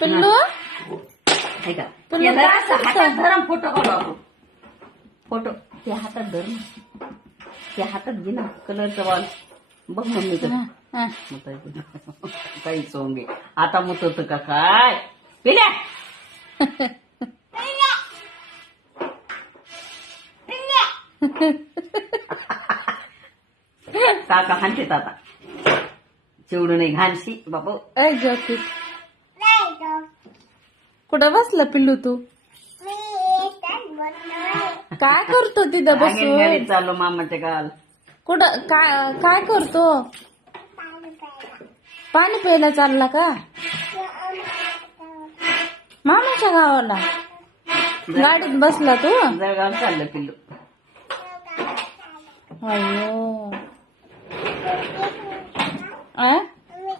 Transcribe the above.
पिल्लू हे का पिल्लू या काय जरासं करतं? हातात धरून फोटो काढू आपण फोटो त्या हातात धर ना त्या हातात घे ना कलरचा बॉल बघ मम्मी तर हा, हा. काही सोंगे आता मत होत का काय पिल्या काका हाणतेत आता चिवडू नाही घाणशी बाबू ऐ ज्योती कुठं बसला पिल्लू तू काय करतो तिथं गाडी बसून चाललो मामाच्या गाल कुठं काय काय करतो पाणी प्यायला चालला का मामाच्या गावाला गाडीत बसला तू जळगाव चाललं पिल्लू अयो आ